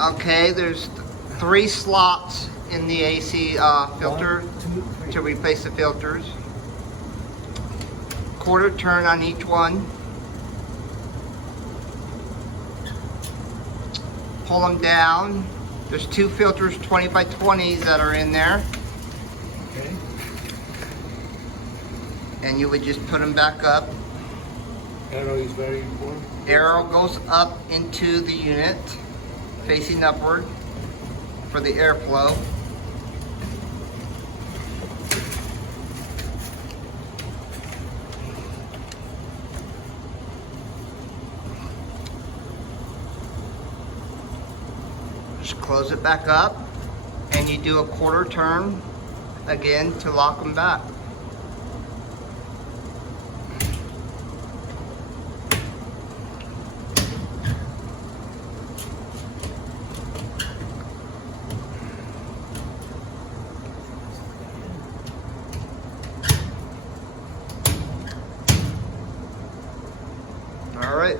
Okay, there's 3 slots in the AC filter 1, 2, 3. to replace the filters. Quarter turn on each one. Pull them down. There's 2 filters 20 by 20s that are in there. Okay. And you would just put them back up. Arrow is very important. Arrow goes up into the unit, facing upward for the airflow. Just close it back up, and you do a quarter turn again to lock them back. All right.